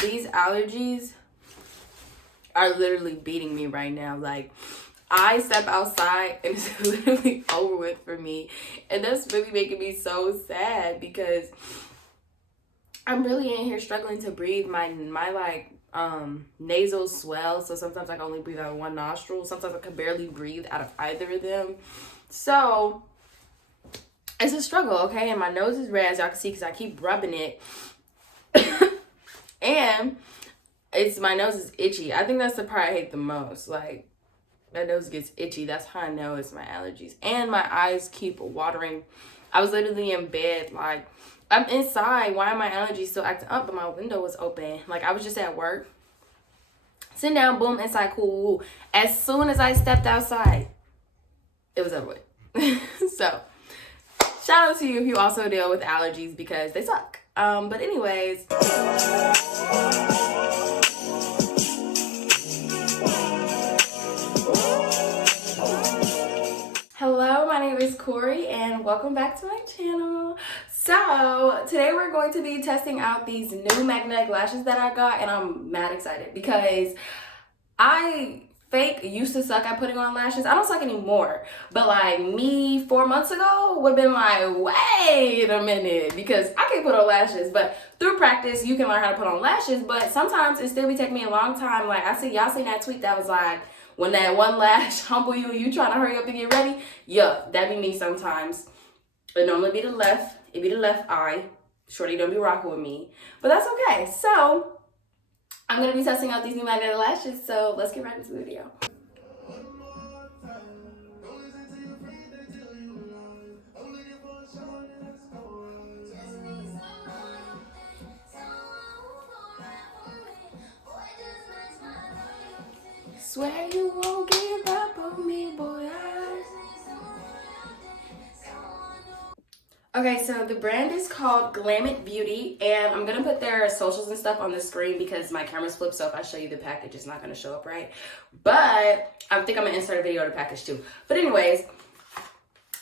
these allergies are literally beating me right now. Like, I step outside and it's literally over with for me. And that's really making me so sad because I'm really in here struggling to breathe. My like nasal swell, so sometimes I can only breathe out of one nostril. Sometimes I can barely breathe out of either of them. So it's a struggle, okay? And my nose is red, as y'all can see, because I keep rubbing it. And my nose is itchy. I think that's the part I hate the most. Like, my nose gets itchy. That's how I know it's my allergies. And my eyes keep watering. I was literally in bed, like, I'm inside. Why are my allergies still acting up? But my window was open. Like, I was just at work. Sitting down, boom, inside, cool. As soon as I stepped outside, it was over with. So, shout out to you if you also deal with allergies because they suck. But anyways. Hello, my name is Corey and welcome back to my channel. So today we're going to be testing out these new magnetic lashes that I got, and I'm mad excited because I used to suck at putting on lashes. I don't suck anymore, but like me 4 months ago would have been like, wait a minute, because I can't put on lashes. But through practice you can learn how to put on lashes, but sometimes it still be taking me a long time. Like y'all seen that tweet that was like, when that one lash humble you trying to hurry up and get ready. Yeah, that be me sometimes. It normally be the left. It be the left eye. Shorty don't be rocking with me, but that's okay. So I'm gonna be testing out these new magnetic lashes. So let's get right into the video. Swear you won't give up on me, boy. Okay, so the brand is called Glam It Beauty, and I'm gonna put their socials and stuff on the screen because my camera's flipped, so if I show you the package, it's not gonna show up right. But I think I'm gonna insert a video of the package too. But anyways,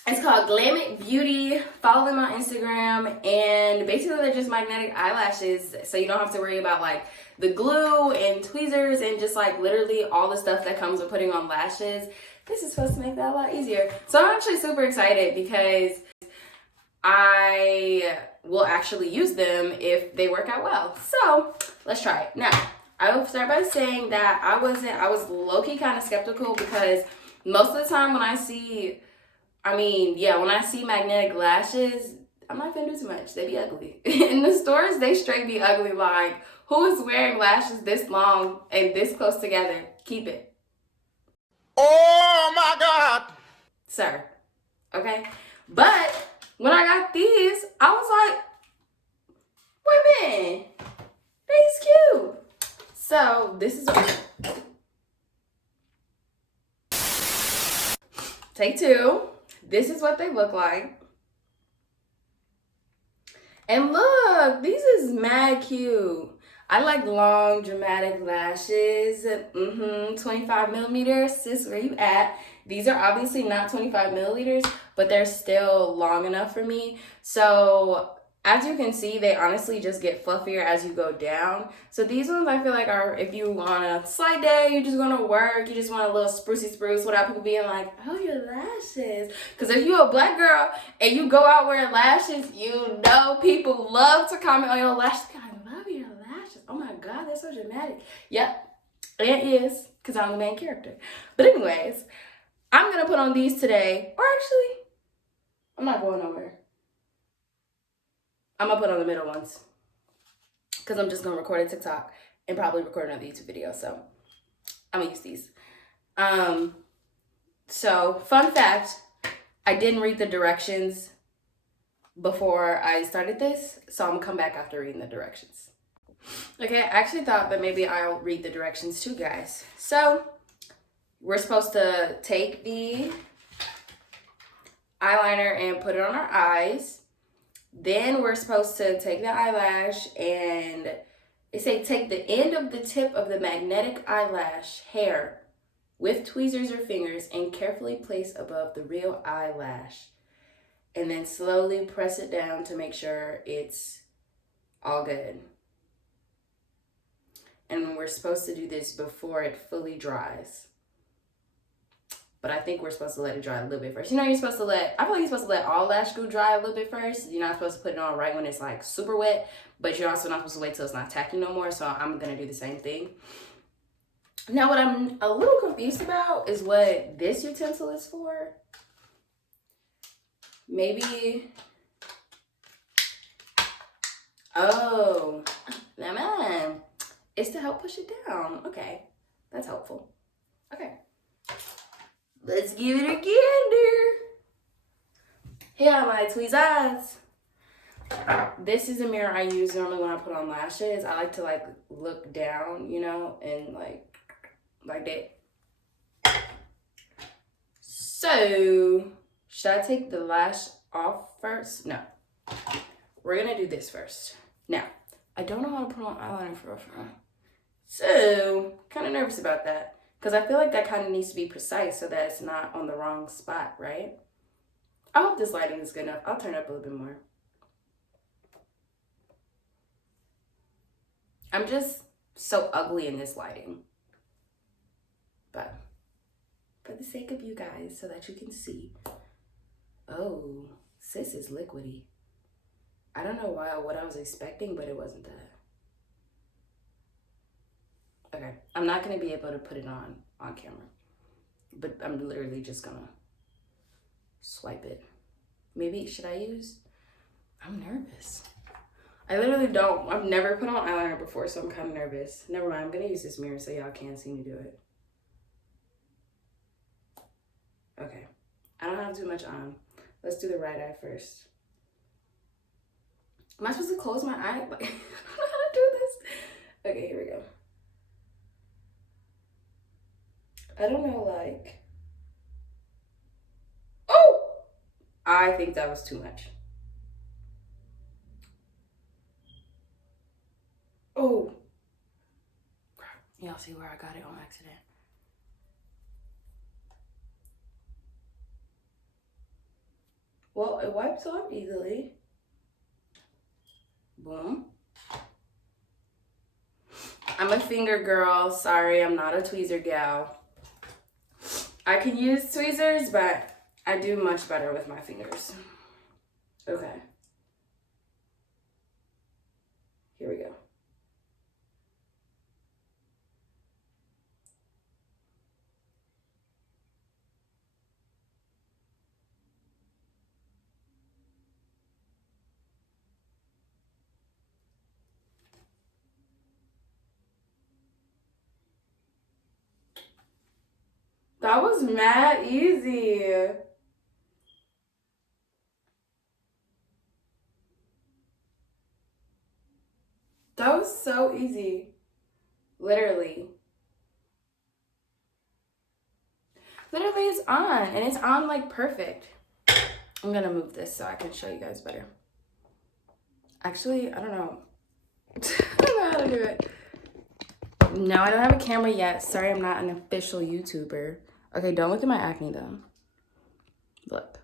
it's called Glam It Beauty. Follow them on Instagram, and basically they're just magnetic eyelashes, so you don't have to worry about like the glue and tweezers and just like literally all the stuff that comes with putting on lashes. This is supposed to make that a lot easier. So I'm actually super excited because I will actually use them if they work out well. So let's try it. Now, I will start by saying that I was low-key kind of skeptical because most of the time when I see magnetic lashes, I'm not gonna do too much. They be ugly. In the stores, they straight be ugly. Like, who is wearing lashes this long and this close together? Keep it. Oh my God. Sir. Okay? But when I got these, I was like, wait a minute, these cute. So this is what, take two. This is what they look like. And look, these is mad cute. I like long, dramatic lashes. 25 millimeters, sis, where you at? These are obviously not 25 milliliters, but they're still long enough for me. So as you can see, they honestly just get fluffier as you go down. So these ones I feel like are, if you on a slight day, you're just gonna work, you just want a little sprucey without people being like, oh, your lashes. Because if you're a black girl and you go out wearing lashes, you know people love to comment on your lashes. I love your lashes. Oh my God, they're so dramatic. Yep, it is, because I'm the main character. But anyways, I'm gonna put on these today, or actually, I'm not going nowhere. I'm gonna put on the middle ones because I'm just gonna record a TikTok and probably record another YouTube video. So I'm gonna use these. So fun fact, I didn't read the directions before I started this, so I'm gonna come back after reading the directions. Okay, I actually thought that maybe I'll read the directions too, guys. So we're supposed to take the eyeliner and put it on our eyes. Then we're supposed to take the eyelash and they say take the end of the tip of the magnetic eyelash hair with tweezers or fingers and carefully place above the real eyelash. And then slowly press it down to make sure it's all good. and we're supposed to do this before it fully dries. But I think we're supposed to let it dry a little bit first. You know, you're supposed to I feel like you're supposed to let all lash glue dry a little bit first. You're not supposed to put it on right when it's like super wet, but you're also not supposed to wait till it's not tacky no more. So I'm gonna do the same thing. Now, what I'm a little confused about is what this utensil is for. Maybe, oh, nah, man, it's to help push it down. Okay, that's helpful. Okay, let's give it a gander. Here are my tweezers. This is a mirror I use normally when I put on lashes. I like to like look down, you know, and like that. So, should I take the lash off first? No. We're gonna do this first. Now, I don't know how to put on eyeliner for real. So, kind of nervous about that. Because I feel like that kind of needs to be precise so that it's not on the wrong spot, right? I hope this lighting is good enough. I'll turn it up a little bit more. I'm just so ugly in this lighting. But for the sake of you guys, so that you can see. Oh, sis is liquidy. I don't know what I was expecting, but it wasn't that. Okay, I'm not gonna be able to put it on camera, but I'm literally just gonna swipe it. Maybe, should I use? I'm nervous. I literally don't. I've never put on eyeliner before, so I'm kind of nervous. Never mind, I'm gonna use this mirror so y'all can't see me do it. Okay, I don't have too much on. Let's do the right eye first. Am I supposed to close my eye? Like, I don't know how to do this. Okay, here we go. I don't know, like, oh! I think that was too much. Oh. Y'all see where I got it on accident. Well, it wipes off easily. Boom. I'm a finger girl. Sorry, I'm not a tweezer gal. I can use tweezers, but I do much better with my fingers. Okay. Here we go. That was mad easy. That was so easy. Literally. Literally, it's on. And it's on like perfect. I'm gonna move this so I can show you guys better. Actually, I don't know. I don't know how to do it. No, I don't have a camera yet. Sorry, I'm not an official YouTuber. Okay, don't look at my acne though. Look.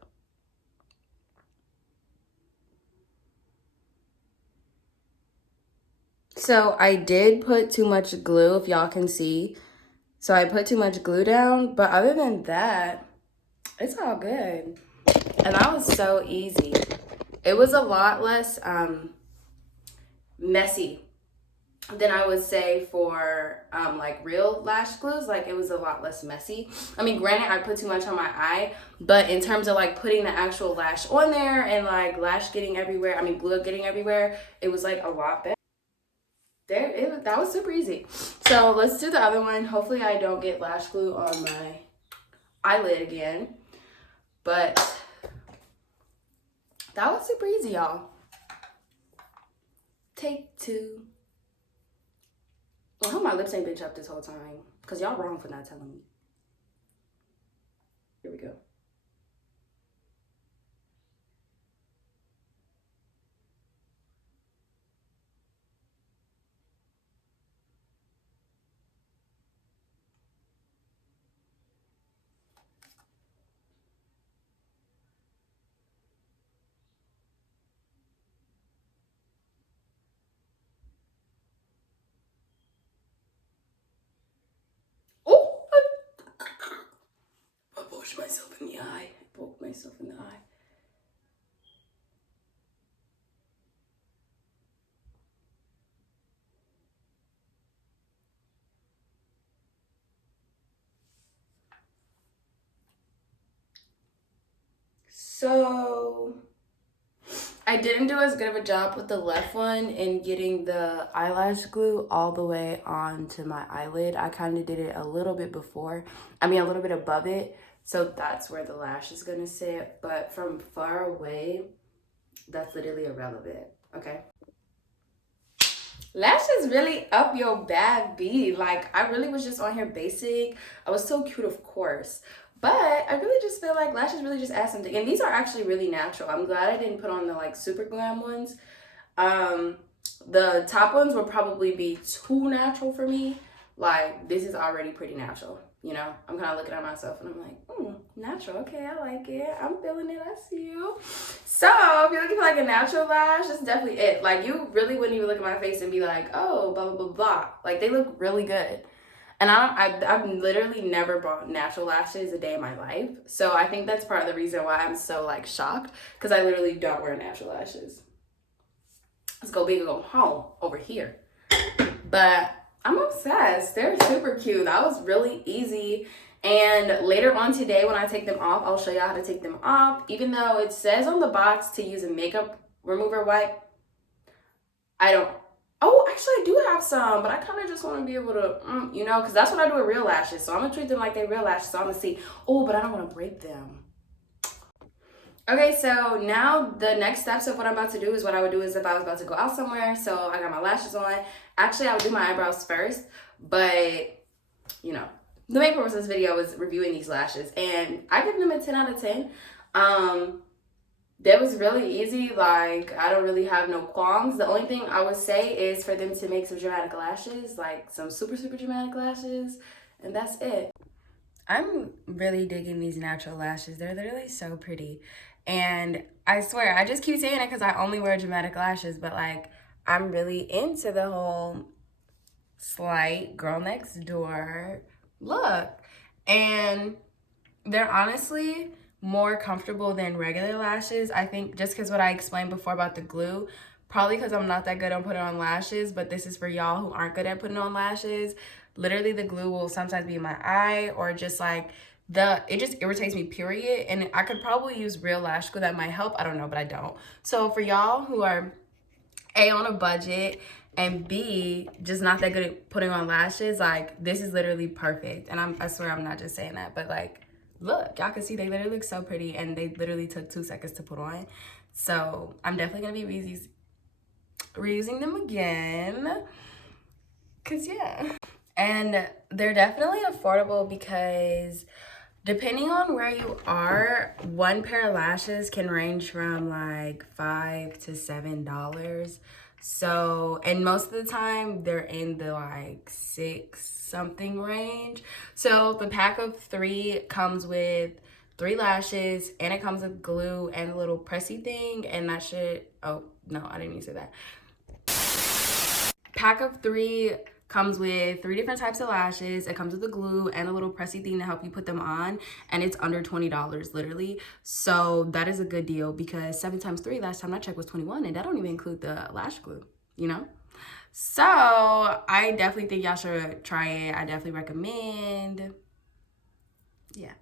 So I did put too much glue, if y'all can see. So I put too much glue down, but other than that, it's all good. And that was so easy. It was a lot less messy than I would say for like real lash glues. Like, it was a lot less messy. I mean, granted, I put too much on my eye, but in terms of like putting the actual lash on there and like lash getting everywhere, I mean glue getting everywhere, it was like a lot better. That was super easy. So let's do the other one. Hopefully I don't get lash glue on my eyelid again, but that was super easy, y'all. Take two. I hope my lips ain't been chapped this whole time, because y'all wrong for not telling me. Here we go. pushed myself in the eye. I poked myself in the eye. So I didn't do as good of a job with the left one in getting the eyelash glue all the way onto my eyelid. I kind of did it a little bit before. I mean, a little bit above it. So that's where the lash is going to sit. But from far away, that's literally irrelevant. Okay. Lashes really up your bag, B. Like, I really was just on here basic. I was so cute, of course. But I really just feel like lashes really just add something. And these are actually really natural. I'm glad I didn't put on the like super glam ones. The top ones will probably be too natural for me. Like, this is already pretty natural. You know, I'm kind of looking at myself and I'm like, natural. Okay, I like it. I'm feeling it. I see you. So if you're looking for like a natural lash, that's definitely it. Like, you really wouldn't even look at my face and be like, oh, blah, blah, blah, blah. Like, they look really good. And I've literally never bought natural lashes a day in my life. So I think that's part of the reason why I'm so like shocked, because I literally don't wear natural lashes. Let's go big or go home over here. But I'm obsessed. They're super cute. That was really easy. And later on today, when I take them off, I'll show y'all how to take them off. Even though it says on the box to use a makeup remover wipe, I don't. Oh, actually, I do have some, but I kind of just want to be able to, you know, because that's what I do with real lashes. So I'm going to treat them like they're real lashes. So I'm going to see, oh, but I don't want to break them. Okay, so now the next steps of what I'm about to do is what I would do is if I was about to go out somewhere. So I got my lashes on. Actually, I would do my eyebrows first, but, you know, the main purpose of this video is reviewing these lashes. And I give them a 10 out of 10. That was really easy. Like, I don't really have no qualms. The only thing I would say is for them to make some dramatic lashes, like some super, super dramatic lashes, and that's it. I'm really digging these natural lashes. They're literally so pretty. And I swear, I just keep saying it because I only wear dramatic lashes, but like, I'm really into the whole slight girl next door look. And they're honestly more comfortable than regular lashes. I think just because what I explained before about the glue, probably because I'm not that good on putting on lashes, but this is for y'all who aren't good at putting on lashes. Literally the glue will sometimes be in my eye, or just like it just irritates me, period. And I could probably use real lash glue that might help. I don't know, but I don't. So for y'all who are A, on a budget, and B, just not that good at putting on lashes, like, this is literally perfect. And I swear I'm not just saying that, but like, look, y'all can see they literally look so pretty, and they literally took 2 seconds to put on. So I'm definitely gonna be reusing them again, cause yeah. And they're definitely affordable because depending on where you are, one pair of lashes can range from like $5 to $7. So, and most of the time they're in the like 6 something range. So the pack of 3 comes with 3 lashes, and it comes with glue and a little pressy thing, and that should, oh no, I didn't even say that. Pack of 3 comes with 3 different types of lashes. It comes with the glue and a little pressy thing to help you put them on, and it's under $20 literally. So that is a good deal, because 7 times 3 last time I checked was 21, and that don't even include the lash glue, you know? So I definitely think y'all should try it. I definitely recommend. Yeah.